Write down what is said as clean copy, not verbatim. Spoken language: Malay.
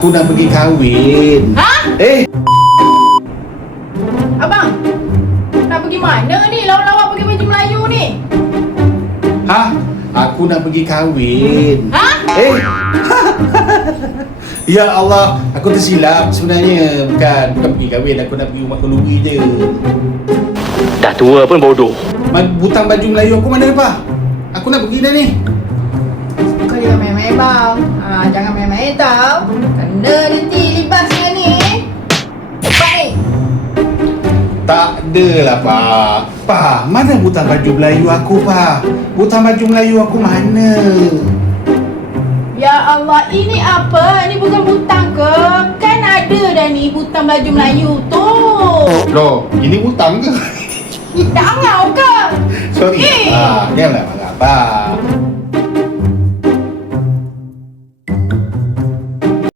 Aku nak pergi kahwin. Ha? Abang, nak pergi mana ni? Lawa-lawa pakai baju Melayu ni. Aku nak pergi kahwin. Ha? Ya Allah, aku tersilap sebenarnya. Bukan pergi kahwin, aku nak pergi rumah kenduri je. Dah tua pun bodoh. Butang baju Melayu aku mana Pak? Aku nak pergi dah ni. Kau jangan main-main bang. Jangan main-main tau. Kena nanti libasnya ni. Baik. Tak adalah Pak. Pak, mana butang baju Melayu aku Pak? Butang baju Melayu aku mana? Ya Allah, ini apa? Ini bukan butang ke? Kan ada dah ni butang baju Melayu tu. Loh, ini butang ke? Tak ngau ke? Sorry. Janganlah marah Pak.